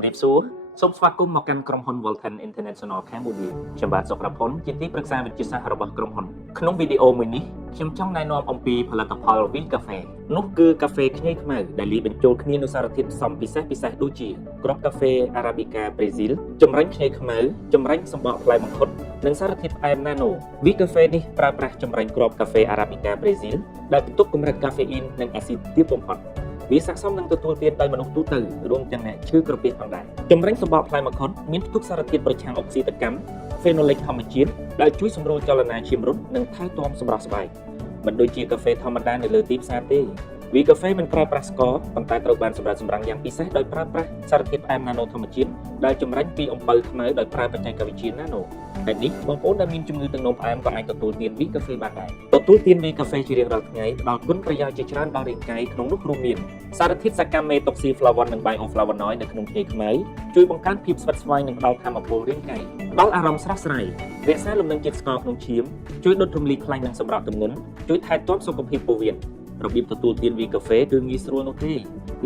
ជំរាបសួរសូមស្វាគមន៍មកកាន់ក្រុមហ៊ុន Volcan International Cambodia ខ្ញុំបាទសុករភុនជាទីប្រឹក្សាវិទ្យាសាស្ត្ររបស់ក្រុមហ៊ុនក្នុងវីដេអូមួយនេះខ្ញុំចង់ណែនាំអំពីផលិតផល V Cafe នោះគឺកាហ្វេខ្ញីខ្មៅដែលលាយបញ្ចូលគ្នានូវសារធាតុផ្សំពិសេសដូចជាគ្រាប់កាហ្វេ Arabica Brazil ចម្រាញ់ខ្ញីខ្មៅចម្រាញ់សម្បកផ្លែមង្ឃុតនិងសារធាតុផ្អែម Nano V Cafe នេះប្រើប្រាស់ចម្រាញ់គ្រាប់កាហ្វេ Arabica Brazil ដែលផ្ទុកកម្រិតកាហ្វេអ៊ីននិងអាស៊ីតទាបបំផុតវាស័ក្តិសមនឹងទទួលទានដោយមនុស្សទូទៅរួមទាំងអ្នកឈឺក្រពះផងដែរចម្រាញ់សម្បកផ្លែមង្ឃុតមានផ្ទុកសារធាតុប្រឆាំងអុកស៊ីតកម្ម Phenolic ធម្មជាតិដែលជួយសម្រួលចលនាឈាមរត់និងថែទាំសម្រស់ស្បែកមិនដូចជាកាហ្វេធម្មតានៅលើទីផ្សារទេវីកាហ្វេមិនប្រើប្រាស់ស្ករប៉ុន្តែត្រូវបានសម្រាប់សម្រាំងយ៉ាងពិសេសដោយប្រើប្រាស់សារធាតុផ្អែម Nano ធម្មជាតិដែលចម្រាញ់ពីអំពៅខ្មៅដោយប្រើបច្ចេកវិទ្យា Nano តែនេះបងប្អូនដែលមានជំងឺទឹកនោមផ្អែមក៏អាចទទួលទានវីកាហ្វេបានដែរទទួលទានវីកាហ្វេជារៀងរាល់ថ្ងៃផ្ដល់គុណប្រយោជន៍ជាច្រើនដល់រាងកាយក្នុងនោះរួមមានសារធាតុសកម្ម Methoxyflavone និង Bioflavonoid នៅក្នុងខ្ញីខ្មៅជួយបង្កើនភាពស្វិតស្វាញនិងផ្ដល់ថាមពលរាងកាយផ្ដល់អារម្មណ៍ស្រស់ស្រាយរក្សាលំនឹងជាតិស្ករក្នុងឈាមជួយដុតរំលាយខ្លាញ់និងសម្រស់ទម្ងន់ជួយថែទាំសុខភាពពោះវៀនរបៀបទទួលទានវីកាហ្វេគឺងាយស្រួលនោះទេ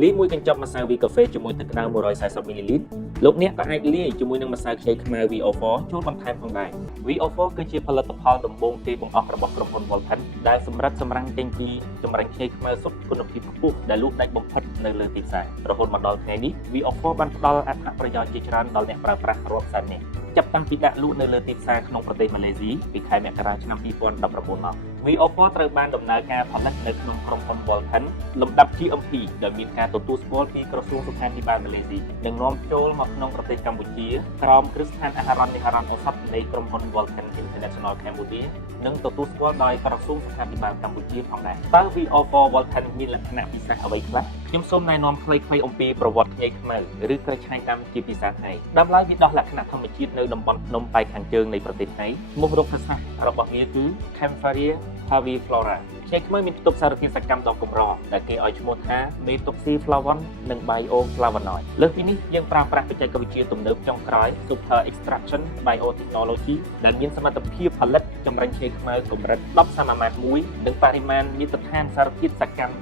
លាយមួយកញ្ចប់ម្សៅវីកាហ្វេជាមួយទឹកក្តៅ 140 មីលីលីត្រលោកអ្នកក៏អាចលាយជាមួយនឹងម្សៅខ្ញីខ្មៅ VO4 ចូលបន្ថែមផងដែរ VO4 គឺជាផលិតផលដំបូងគេបង្អស់របស់ក្រុមហ៊ុន Volcan ដែលសម្រាប់សម្រាំងចេញពីចម្រាញ់ខ្ញីខ្មៅសុទ្ធគុណភាពខ្ពស់ដែលលក់ដាច់បំផុតនៅលើទីផ្សាររហូតមកដល់ថ្ងៃនេះ VO4 បានផ្ដល់អត្ថប្រយោជន៍ជាច្រើនដល់អ្នកប្រើប្រាស់រាប់សែននាក់ចាប់តាំងពីដាក់លក់នៅលើទីផ្សារក្នុងប្រទេសម៉ាឡេស៊ីពីខែមករាឆ្នាំ 2019 មក VO4 ត្រូវបានដំណើរការផលិតនៅក្នុងក្រុមហ៊ុន Volcan លំដាប់ GMP ដែលមានការទទួលស្គាល់ពីក្រសួងសុខាភិបាលម៉ាឡេស៊ីនិងនាំចូលមកក្នុងប្រទេសកម្ពុជាក្រោមគ្រឹះស្ថានអាហារនិហិរញ្ញឱសថនៃក្រុមហ៊ុន Volcan International Cambodia និងទទួលស្គាល់ដោយក្រសួងសុខាភិបាលកម្ពុជាផងដែរតើ VO4 Volcan មានលក្ខណៈពិសេសអ្វីខ្លះខ្ញុំសូមណែនាំខ្លីៗអំពីប្រវត្តិខ្ញីខ្មៅឬក្រូចឆ្នៃដាំជាភាសាថៃដើមឡើយវាដោះលក្ខណៈធម្មជាតិនៅតំបន់ភ្នំប៉ែកខាងជើងនៃប្រទេសថៃឈ្មោះរុក្ខសាស្ត្ររបស់វាគឺ Campharia parviflora ខ្ញីខ្មៅមានផ្ទុកសារធាតុសកម្មដ៏កម្រដែលគេឲ្យឈ្មោះថា Methoxyflavone និង Bioflavonoid លើសពីនេះយើងប្រើប្រាស់បច្ចេកវិទ្យាទំនើបចុងក្រោយ Super Extraction Biotechnology ដែលមានសមត្ថភាពផលិតចម្រាញ់ខ្ញីខ្មៅកម្រិត10 សាម៉ាម៉ាតមួយនិងបរិមាណមាត្រដ្ឋានសារធាតុសកម្ម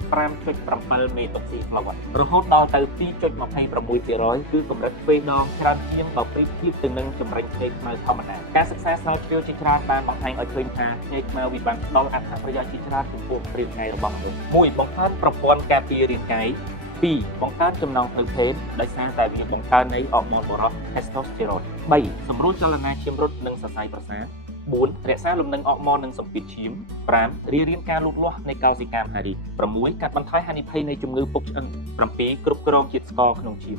5.7 Methoxyflavone រហូតដល់ទៅ 2.26% គឺកម្រិតទ្វេដងច្រើនជាងបើប្រៀបធៀបទៅនឹងចម្រាញ់ខ្ញីខ្មៅធម្មតាការសិក្សាស្រាវជ្រាវជាច្រើនបានបង្ហាញឲ្យឃើញថាខ្ញីខ្មៅវាបានផ្ដល់អត្ថប្រយោជន៍ជាច្រើនចំពោះរាងកាយរបស់មនុស្ស 1. បង្កើនប្រព័ន្ធការពាររាងកាយ 2. បង្កើនចំណង់ផ្លូវភេទដោយសារតែវាបង្កើននៃអរម៉ូនបុរស testosterone 3. សម្រួលចលនាឈាមរត់និងសរសៃប្រសាទ 4. រក្សាលំនឹងអរម៉ូននិងសម្ពាធឈាម 5. រារាងការលូតលាស់នៃកោសិកាមហារីក 6. កាត់បន្ថយហានិភ័យនៃជំងឺពុកឆ្អឹង 7. គ្រប់គ្រងជាតិស្ករក្នុងឈាម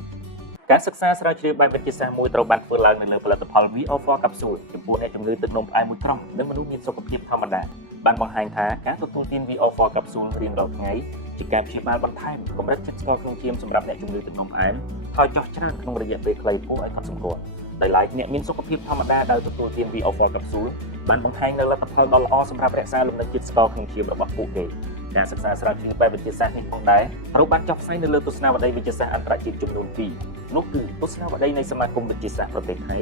ការសិក្សាស្រាវជ្រាវបែបវិទ្យាសាស្ត្រមួយត្រូវបានធ្វើឡើងនៅលើផលិតផល VO4 កាប់ស៊ូលចំពោះអ្នកជំងឺទឹកនោមផ្អែមមួយក្រុមនិងមនុស្សមានសុខភាពធម្មតាបានបង្ហាញថាការទទួលទាន VO4 កាប់ស៊ូលរៀងរាល់ថ្ងៃជាការព្យាបាលបន្ថែមកម្រិតជាតិស្ករក្នុងឈាមសម្រាប់អ្នកជំងឺទឹកនោមផ្អែមហើយចុះច្រើនក្នុងរយៈពេលខ្លីគួរឲ្យកត់សម្គាល់ដោយឡែកអ្នកមានសុខភាពធម្មតាដែលទទួលទាន VO4 កាប់ស៊ូលបានបង្ហាញនូវលទ្ធផលដ៏ល្អសម្រាប់រក្សាលំនឹងជាតិស្ករក្នុងឈាមរបស់ពួកគេការសិក្សាស្រាវជ្រាវបែបវិទ្យាសាស្ត្រនេះផងដែរត្រូវបានចុះផ្សាយនៅលើទស្សនាវដ្តីវិទ្យាសាស្ត្រអន្តរជាតិចំនួន2នោះគឺទស្សនាវដ្តីនៃសមាគមវិទ្យាសាស្ត្រប្រទេសថៃ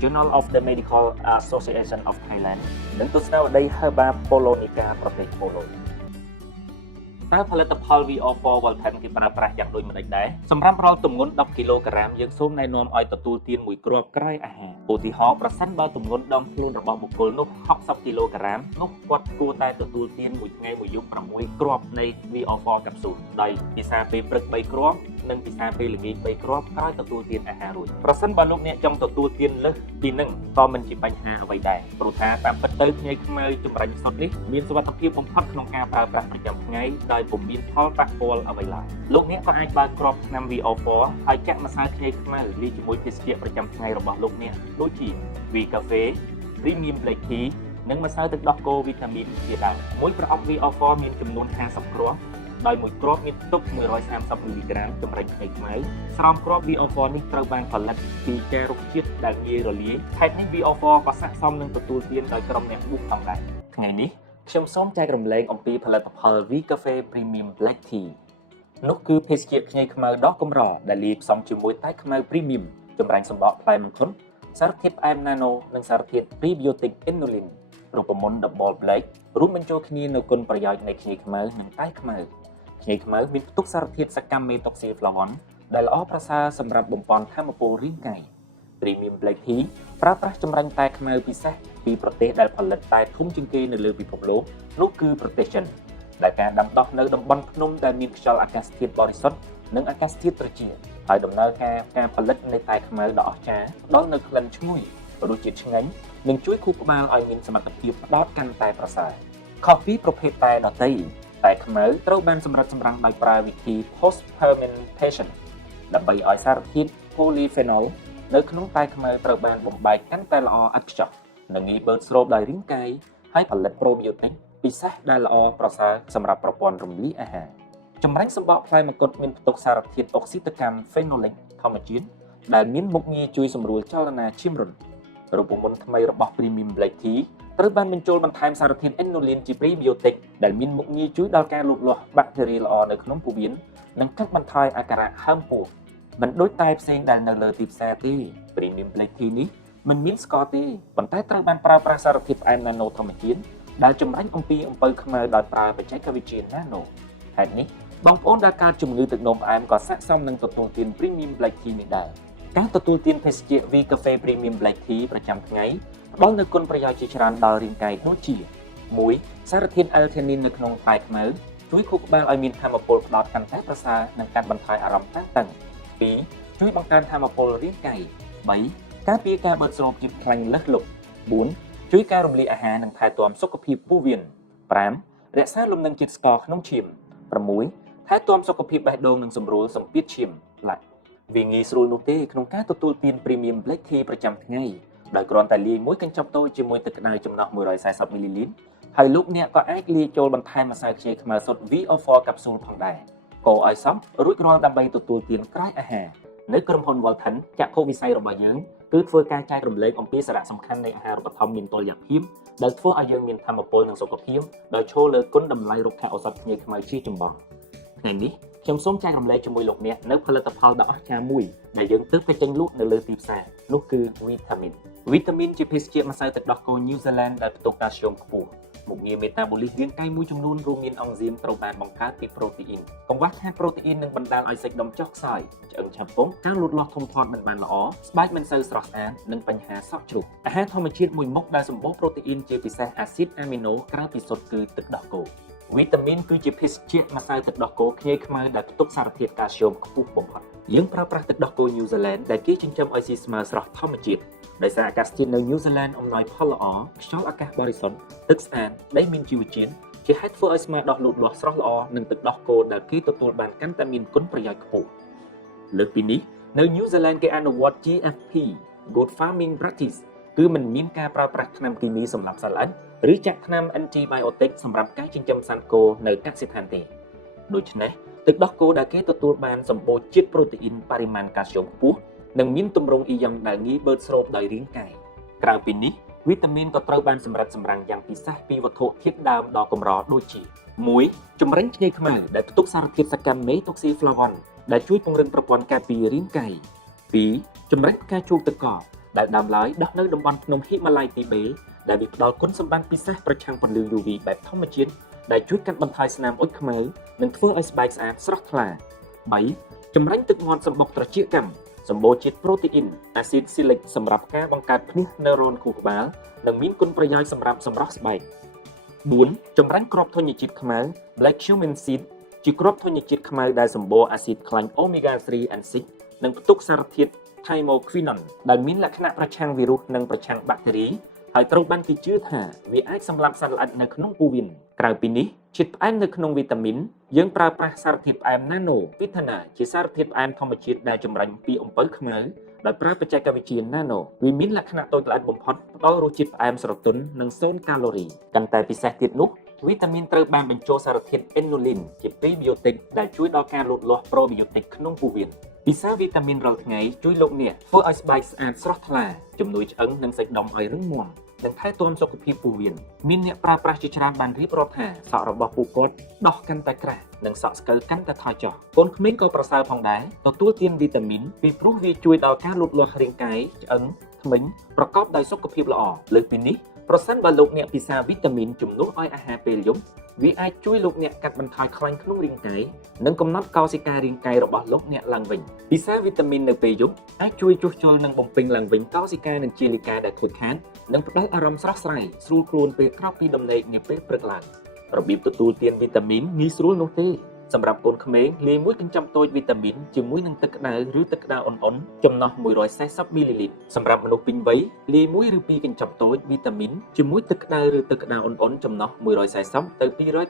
Journal of the Medical Association of Thailand និងទស្សនាវដ្តី Herba Polonica ប្រទេសប៉ូឡូញតើផលិតផល VO4 Volcan គេប្រើប្រាស់យ៉ាងដូចម្តេចដែរសម្រាប់រាល់ទម្ងន់10គីឡូក្រាមយើងសូមណែនាំឲ្យទទួលទានមួយគ្រាប់ក្រោយអាហារឧទាហរណ៍ប្រសិនបើទម្ងន់ដងខ្លួនរបស់បុគ្គលនោះ60គីឡូក្រាមនោះគាត់គួរតែទទួលទានមួយថ្ងៃមួយយប់6គ្រាប់នៃ VO4 កាប់ស៊ូលដោយពិសាពេលព្រឹក3គ្រាប់និងពិសាពេលល្ងាច3គ្រាប់ក្រោយទទួលទានអាហាររួចប្រសិនបើលោកអ្នកចង់ទទួលទានលើសពីនឹងក៏មិនជាបញ្ហាអ្វីដែរព្រោះថាតាមពិតទៅខ្ញីខ្មៅចម្រាញ់សុទ្ធនេះមានសុវត្ថិភាពបំផុតក្នុងការប្រើប្រាស់ប្រចាំថ្ងៃដោយពុំមានផលប៉ះពាល់អ្វីឡើយលោកអ្នកក៏អាចបើកគ្រាប់ថ្នាំ VO4 ហើយចាក់ម្សៅខ្ញីខ្មៅលាយជាមួយភេសជ្ជៈប្រចាំថ្ងៃរបស់លោកអ្នកដូចជា V Cafe Premium Black Tea និងម្សៅទឹកដោះគោវីតាមីនជាដើមមួយប្រអប់ VO4 មានចំនួន50គ្រាប់ដោយមួយគ្រាប់មានផ្ទុក130មីលីក្រាមចម្រាញ់ខ្ញីខ្មៅស្រោមគ្រាប់ VO4 នេះត្រូវបានផលិតពីចារុក្ខជាតិដែលងាយរលាយហេតុនេះ VO4 ក៏ស័ក្តិសមនឹងទទួលទានដោយក្រុមអ្នកប៊ូផងដែរថ្ងៃនេះខ្ញុំសូមចែករំលែកអំពីផលិតផល V Cafe Premium Black Tea នោះគឺភេសជ្ជៈខ្ញីខ្មៅដ៏កម្រដែលលាយផ្សំជាមួយតែខ្មៅ Premium ចម្រាញ់សម្បកផ្លែមង្ឃុតសារធាតុផ្អែម Nano និងសារធាតុ Prebiotic Inulin រូបមន្ត Double Black រួមបញ្ចូលគ្នានូវគុណប្រយោជន៍នៃខ្ញីខ្មៅនិងតែខ្មៅខ្ញីខ្មៅមានផ្ទុកសារធាតុសកម្ម Methoxyflavone ដែលល្អប្រសើរសម្រាប់បំពេញថាមពលរាងកាយ Premium Black Tea ប្រើប្រាស់ចម្រាញ់តែខ្មៅពិសេសពីប្រទេសដែលផលិតតែធំជាងគេនៅលើពិភពលោកនោះគឺប្រទេសចិនដែលការដាំដុះនៅតំបន់ភ្នំដែលមានខ្យល់អាកាសធាតុបរិសុទ្ធនិងអាកាសធាតុត្រជាក់ហើយដំណើរការផលិតនៃតែខ្មៅដ៏អស្ចារ្យផ្ដល់នូវក្លិនឈ្ងុយរសជាតិឆ្ងាញ់និងជួយខួរក្បាលឲ្យមានសមត្ថភាពផ្ដោតកាន់តែប្រសើរខុសពីប្រភេទតែដទៃតែខ្មៅត្រូវបានសម្រិតសម្រាំងដោយប្រើវិធី post fermentation ដើម្បីឲ្យសារធាតុ polyphenol នៅក្នុងតែខ្មៅត្រូវបានបំបែកកាន់តែល្អឥតខ្ចោះនិងងាយបឺតស្រូបដោយរាងកាយហើយផលិត probiotic ពិសេសដែលល្អប្រសើរសម្រាប់ប្រព័ន្ធរំលាយអាហារចម្រាញ់សម្បកផ្លែមង្កុដមានផ្ទុកសារធាតុអុកស៊ីតកម្ម phenolic ធម្មជាតិដែលមានមុខងារជួយសម្រួលចលនាឈាមរត់រូបមន្តថ្មីរបស់ Premium Black Tea ត្រូវបានបញ្ចូលបន្ថែមសារធាតុ inulin ជា probiotic ដែលមានមុខងារជួយដល់ការលូតលាស់បាក់តេរីល្អនៅក្នុងពោះវៀននិងកាត់បន្ថយអាការៈហើមពោះមិនដូចតែផ្សេងដែលនៅលើទីផ្សារទេ Premium Black Tea នេះមិនមានស្ករទេប៉ុន្តែត្រូវបានប្រើប្រាស់សារធាតុផ្អែម nano ធម្មជាតិដែលចម្រាញ់អំពីអំពៅខ្មៅដោយប្រើបច្ចេកវិទ្យា nano ហេតុនេះបងប្អូនដែលកើតជំងឺទឹកនោមផ្អែមក៏ស័ក្តិសមនឹងទទួលទាន Premium Black Tea នេះដែរការទទួលទានភេសជ្ជៈ V Cafe Premium Black Tea ប្រចាំថ្ងៃផ្ដល់នូវគុណប្រយោជន៍ជាច្រើនដល់រាងកាយដូចជា 1. សារធាតុ L-theanine នៅក្នុងតែខ្មៅជួយខួរក្បាលឲ្យមានថាមពលផ្ដោតកាន់តែប្រសើរនិងកាត់បន្ថយអារម្មណ៍តានតឹង 2. ជួយបង្កើនថាមពលរាងកាយ 3. ការពារការបឺតស្រូបជាតិខ្លាញ់លើសលប់ 4. ជួយការរំលាយអាហារនិងថែទាំសុខភាពពោះវៀន 5. រក្សាលំនឹងជាតិស្ករក្នុងឈាម 6. ថែទាំសុខភាពបេះដូងនិងសម្រួលសម្ពាធឈាមវាងាយស្រួលនោះទេក្នុងការទទួលទាន Premium Black Tea ប្រចាំថ្ងៃដោយគ្រាន់តែលាយមួយកញ្ចប់តូចជាមួយទឹកក្តៅចំណុះ140មីលីលីត្រហើយលោកអ្នកក៏អាចលាយចូលបន្ថែមម្សៅខ្ចីខ្មៅសុទ្ធ VO4 កាផ្ស៊ូលផងដែរកូរឲ្យសព្វរួចរាល់ដើម្បីទទួលទានក្រោយអាហារនៅក្រុមហ៊ុន Walton ចក្ខុវិស័យរបស់យើងគឺធ្វើការចែករំលែកអំពីសារៈសំខាន់នៃអាហារូបត្ថម្ភមានតុល្យភាពដែលធ្វើឲ្យយើងមានថាមពលនិងសុខភាពដោយឈលលើគុណតម្លៃរុក្ខឱសថភ្ញីខ្មៅជាចម្បងថ្ងៃនេះខ្ញុំសូមចែករំលែកជាមួយលោកអ្នកនៅផលិតផលដ៏អស្ចារ្យមួយដែលយើងទើបតែចេញលក់នៅលើទីផ្សារនោះគឺវីតាមីនជាភេសជ្ជៈម្សៅទឹកដោះគោ New Zealand ដែលផ្ទុកកាល់ស្យូមខ្ពស់មុខងារ metabolic រាងកាយមួយចំនួនរួមមានអង់ស៊ីមត្រូវបានបង្កើតពីប្រូតេអ៊ីនកង្វះខាតប្រូតេអ៊ីននឹងបណ្ដាលឲ្យសាច់ដុំចុះខ្សោយឆ្អឹងឆាប់ពងការលូតលាស់ធំធាត់មិនបានល្អស្បែកមិនសូវស្រស់ស្អាតនិងបញ្ហាសក់ជ្រុះអាហារធម្មជាតិមួយមុខដែលសម្បូរប្រូតេអ៊ីនជាពិសេសអាស៊ីតអាមីណូក្រៅពីសុទ្ធគឺទឹកដោះគោវីតាមីនគឺជាភេសជ្ជៈម្សៅទឹកដោះគោខ្ញីខ្មៅដែលផ្ទុកសារធាតុកាល់ស្យូមខ្ពស់បំផុតយើងប្រើប្រាស់ទឹកដោះគោ New Zealand ដែលគេចិញ្ចឹមឲ្យស៊ីស្មើស្រស់ធម្មជាតិដោយសារអាកាសធាតុនៅ New Zealand អំណោយផលល្អខ្យល់អាកាសបរិសុទ្ធទឹកស្អាតដីមានជីវជាតិជាហេតុធ្វើឲ្យស្មារតីលូតលាស់ស្រស់ល្អនិងទឹកដោះគោដែលគេទទួលបានកាន់តែមានគុណប្រយោជន៍ខ្ពស់លើសពីនេះនៅ New Zealand គេអនុវត្ត GFP Good Farming Practice គឺមិនមានការប្រើប្រាស់ថ្នាំគីមីសម្រាប់សត្វល្អិតឬចាក់ថ្នាំ antibiotic សម្រាប់ការចិញ្ចឹមសត្វគោនៅកសិដ្ឋានទេដូច្នេះទឹកដោះគោដែលគេទទួលបានសម្បូរជាតិប្រូតេអ៊ីនបរិមាណកាល់ស្យូមខ្ពស់និងមានទម្រង់អ៊ីយ៉ុងដែលងាយបឺតស្រូបដោយរាងកាយក្រៅពីនេះវីតាមីនក៏ត្រូវបានសម្រិតសម្រាំងយ៉ាងពិសេសពីវត្ថុធាតុដើមដ៏កម្រដូចជា 1. ចម្រាញ់ខ្ញីខ្មៅដែលផ្ទុកសារធាតុសកម្ម Methoxyflavone ដែលជួយពង្រឹងប្រព័ន្ធការពាររាងកាយ 2. ចម្រាញ់ផ្កាឈូកទឹកកកដែលដើមឡើយដុះនៅតំបន់ភ្នំហិមាល័យទីបេដែលវាផ្ដល់គុណសម្បត្តិពិសេសប្រឆាំងពន្លឺ UV បែបធម្មជាតិដែលជួយកាត់បន្ថយស្នាមអុចខ្មៅនិងធ្វើឲ្យស្បែកស្អាតស្រស់ថ្លា 3. ចម្រាញ់ទឹកមាត់សម្បុកត្រចៀកកម្មសម្បូរជាតិប្រូតេអ៊ីនអាស៊ីតស៊ីលិកសម្រាប់ការបង្កើតភ្នាសណឺរ៉ូនខួរក្បាលនិងមានគុណប្រយោជន៍សម្រាប់សម្រស់ស្បែក 4. ចម្រាញ់គ្រាប់ធញ្ញជាតិខ្មៅ Black Cumin Seed ជាគ្រាប់ធញ្ញជាតិខ្មៅដែលសម្បូរអាស៊ីតខ្លាញ់ Omega 3 and 6និងផ្ទុកសារធាតុ Thymoquinone ដែលមានលក្ខណៈប្រឆាំងវីរុសនិងប្រឆាំងបាក់តេរីហើយត្រូវបានគេជឿថាវាអាចសម្លាប់សត្វល្អិតនៅក្នុងពោះវៀនក្រៅពីនេះជាតិផ្អែមនៅក្នុងវីតាមីនយើងប្រើប្រាស់សារធាតុផ្អែម Nano Vitana ជាសារធាតុផ្អែមធម្មជាតិដែលចម្រាញ់ពីអំពៅខ្មៅដោយប្រើបច្ចេកវិទ្យា Nano វាមានលក្ខណៈតូចល្អិតបំផុតផ្ដល់រសជាតិផ្អែមស្រទន់និង0កាឡូរីកាន់តែពិសេសទៀតនោះវីតាមីនត្រូវបានបញ្ចូលសារធាតុ Inulin ជា Prebiotic ដែលជួយដល់ការលូតលាស់ Probiotic ក្នុងពោះវៀនពិសាវីតាមីនរាល់ថ្ងៃជួយលោកអ្នកធ្វើឲ្យស្បែកស្អាតស្រស់ថ្លាជំនួយឆ្អឹងនិងសាច់ដុំឲ្យរឹងមាំនិងថែទាំសុខភាពពោះវៀនមានអ្នកប្រើប្រាស់ជាច្រើនបានរៀបរាប់ថាសក់របស់ពួកគាត់ដោះកាន់តែក្រាស់និងសក់ស្កូវកាន់តែថយចុះកូនក្មេងក៏ប្រសើរផងដែរទទួលទានវីតាមីនពីព្រោះវាជួយដល់ការលូតលាស់រាងកាយឆ្អឹងធ្មេញប្រកបដោយសុខភាពល្អលើសពីនេះប្រសិនបើលោកអ្នកពិសាវីតាមីនជំនួសឲ្យអាហារពេលយប់ វាអាចជួយលោកអ្នកកាត់បន្ថយខ្លាញ់ក្នុងរាងកាយនិងកំណត់កោសិការាងកាយរបស់លោកអ្នកឡើងវិញពិសេសវីតាមីននៅពេលយប់អាចជួយជួសជុលនិងបំពេញឡើងវិញកោសិកានិងជាលិកាដែលខូចខាតនិងផ្ដល់អារម្មណ៍ស្រស់ស្រាយស្រួលខ្លួនពេលក្រោកពីដំណេកនាពេលព្រឹកឡើងរបៀបទទួលទានវីតាមីនងាយស្រួលនោះទេសម្រាប់កូនក្មេងលាយមួយកញ្ចប់តូចវីតាមីនជាមួយនឹងទឹកក្តៅឬទឹកក្តៅអ៊ុនៗចំណុះ140មីលីលីត្រសម្រាប់មនុស្សពេញវ័យលាយ1ឬ2កញ្ចប់តូចវីតាមីនជាមួយទឹកក្តៅឬទឹកក្តៅអ៊ុនៗចំណុះ140ទៅ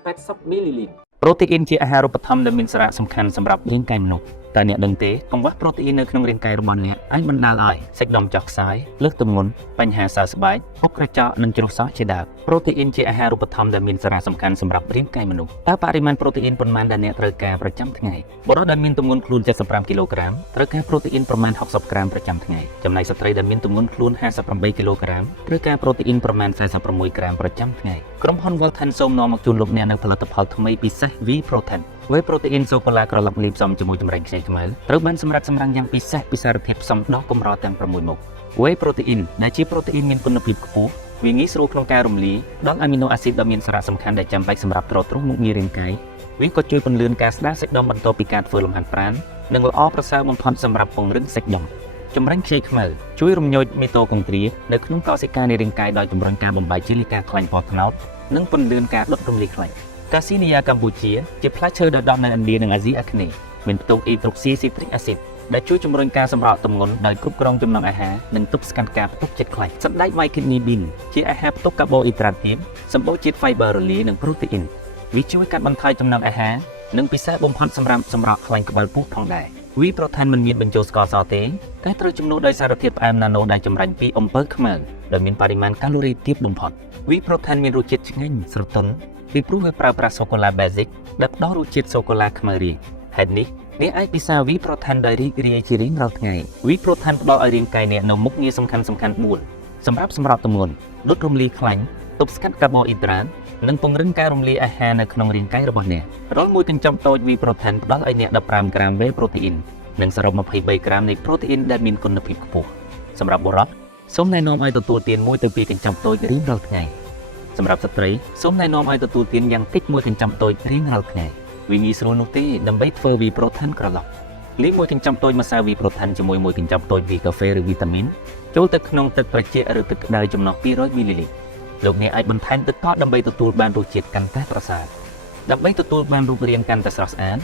280មីលីលីត្រប្រូតេអ៊ីនជាអាហារូបត្ថម្ភដែលមានសារៈសំខាន់សម្រាប់រាងកាយមនុស្សតែអ្នកដឹងទេកង្វះប្រូតេអ៊ីននៅក្នុងរាងកាយរបស់អ្នកអាចបណ្ដាលឲ្យសាច់ដុំចុះខ្សោយលើសទម្ងន់បញ្ហាសើស្បែកអុកក្រចកនិងជ្រុះសក់ជាដើមប្រូតេអ៊ីនជាអាហារូបត្ថម្ភដែលមានសារៈសំខាន់សម្រាប់រាងកាយមនុស្សតើបរិមាណប្រូតេអ៊ីនប៉ុន្មានដែលអ្នកត្រូវការប្រចាំថ្ងៃបុរសដែលមានទម្ងន់ខ្លួន75គីឡូក្រាមត្រូវការប្រូតេអ៊ីនប្រមាណ60ក្រាមប្រចាំថ្ងៃចំណែកស្ត្រីដែលមានទម្ងន់ខ្លួន58គីឡូក្រាមត្រូវការប្រូតេអ៊ីនប្រមាណ46ក្រាមប្រចាំថ្ងៃក្រុមហ៊ុន Voltan សូមនាំមកជូនលោកអ្នកនូវផលិតផលថ្មីពិសេស V Protein Whey Protein សូកូឡាក្រឡុកលាយផ្សំជាមួយចម្រាញ់ខ្ចីខ្មៅត្រូវបានសម្រាប់សម្រាំងយ៉ាងពិសេសពីសារធាតុផ្សំដ៏កម្រទាំង6មុខ Whey Protein ដែលជាប្រូតេអ៊ីនមានគុណភាពខ្ពស់វាងាយស្រួលក្នុងការរំលាយដល់អាមីណូអាស៊ីតដ៏មានសារៈសំខាន់ដែលចាំបាច់សម្រាប់ទ្រទ្រង់មុខងាររាងកាយវាក៏ជួយពន្លឿនការស្ដារសាច់ដុំបន្ទាប់ពីការធ្វើលំហាត់ប្រាណនិងល្អប្រសើរបំផុតសម្រាប់ពង្រឹងសាច់ដុំចម្រាញ់ខ្ចីខ្មៅជួយរំញោចមីតូកុងទ្រានៅក្នុងកោសិកានៃរាងកាយដោយជំរុញការបំបែកជាលិកាខ្លាញ់ពណ៌ត្នោតនិងពន្លឿនការដុតរំលាយខ្លាញ់កាស៊ីនីយ៉ាកម្ពុជាជាផ្លែឈើដែលដាំនៅឥណ្ឌានិងអាស៊ីអាគ្នេយ៍មានផ្ទុកអ៊ីដ្រូស៊ីស៊ីត្រិកអាស៊ីតដែលជួយជំរុញការសម្រកទម្ងន់ដោយគ្រប់គ្រងចំណង់អាហារនិងទប់ស្កាត់ការផ្ទុកជាតិខ្លាញ់សណ្តែក White Kidney Bean ជាអាហារផ្ទុកកាបូអ៊ីដ្រាតទាបសម្បូរជាតិ Fiber រលាយនិងប្រូតេអ៊ីនវាជួយកាត់បន្ថយចំណង់អាហារនិងពិសេសបំផុតសម្រាប់សម្រកខ្លាញ់ក្បាលពោះផងដែរ V Protein មិនមានបញ្ចូលស្ករសទេតែត្រូវជំនួសដោយសារធាតុផ្អែមណាណូដែលចម្រាញ់ពីអំពៅខ្មៅដែលមានបរិមាណកាឡូរីទាបបំផុត V Protein មានរសជាតិឆ្ងាញ់ស្រទន់ពីព្រោះវាប្រើប្រាស់សូកូឡា Basic ដែលផ្ដល់រសជាតិសូកូឡាខ្មៅរាងហេតុនេះអ្នកអាចពិសា V Protein ដោយរីករាយជារៀងរាល់ថ្ងៃ V Protein ផ្ដល់ឲ្យរាងកាយអ្នកនៅមុខងារសំខាន់ៗ4សម្រាប់សម្រកទម្ងន់ដុតរំលាយខ្លាញ់ទប់ស្កាត់កាបូអ៊ីដ្រាតនិងពង្រឹងការរំលាយអាហារនៅក្នុងរាងកាយរបស់អ្នករាល់មួយកញ្ចប់តូច V Protein ផ្ដល់ឲ្យអ្នក15ក្រាម Whey Protein និងសរុប23ក្រាមនៃប្រូតេអ៊ីនដែលមានគុណភាពខ្ពស់សម្រាប់បុរសសូមណែនាំឲ្យទទួលទាន1ទៅ2កញ្ចប់តូចរៀងរាល់ថ្ងៃសម្រាប់ស្ត្រីសូមណែនាំឲ្យទទួលទានយ៉ាងតិច1កញ្ចប់តូចរៀងរាល់ថ្ងៃវាងាយស្រួលនោះទេដើម្បីធ្វើ V Protein ក្រឡុកលាយ1កញ្ចប់តូចម្សៅ V Protein ជាមួយ1កញ្ចប់តូច V កាហ្វេឬវីតាមីនចូលទៅក្នុងទឹកត្រជាក់ឬទឹកក្តៅចំណុះ200មីលីលីត្រលោកអ្នកអាចបន្ថែមទឹកកកដើម្បីទទួលបានរសជាតិកាន់តែប្រសើរដើម្បីទទួលបានរូបរាងកាន់តែស្រស់ស្អាត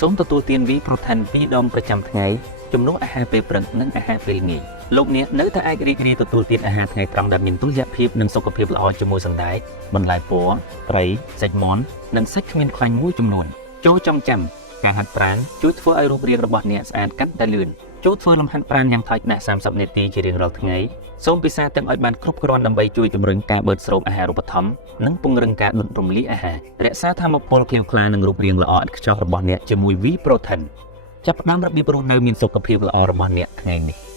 សូមទទួលទាន V Protein 2 ដងប្រចាំថ្ងៃជំនួសអាហារពេលព្រឹកនិងអាហារពេលល្ងាចលោកអ្នកនៅតែអាចរីករាយទទួលទានអាហារថ្ងៃត្រង់ដែលមានតុល្យភាពនិងសុខភាពល្អជាមួយសណ្តែកបន្លែពណ៌ត្រីសាច់មាន់និងសាច់គ្មានខ្លាញ់មួយចំនួនចូលចងចាំការហាត់ប្រាណជួយធ្វើឲ្យរូបរាងរបស់អ្នកស្អាតកាន់តែលឿនចូលធ្វើលំហាត់ប្រាណយ៉ាងថយណាស់30នាទីជារៀងរាល់ថ្ងៃសូមពិសាទាំងឲ្យបានគ្រប់គ្រាន់ដើម្បីជួយជំរុញការបឺតស្រូបអាហារូបត្ថម្ភនិងពង្រឹងការដុតរំលាយអាហាររក្សាថាមពលខៀវខ្លានិងរូបរាងល្អឥតខ្ចោះរបស់អ្នកជាមួយ V Protein ចាប់ផ្ដើមរបៀបរស់នៅមានសុខភាពល្អរបស់អ្នកថ្ងៃនេះ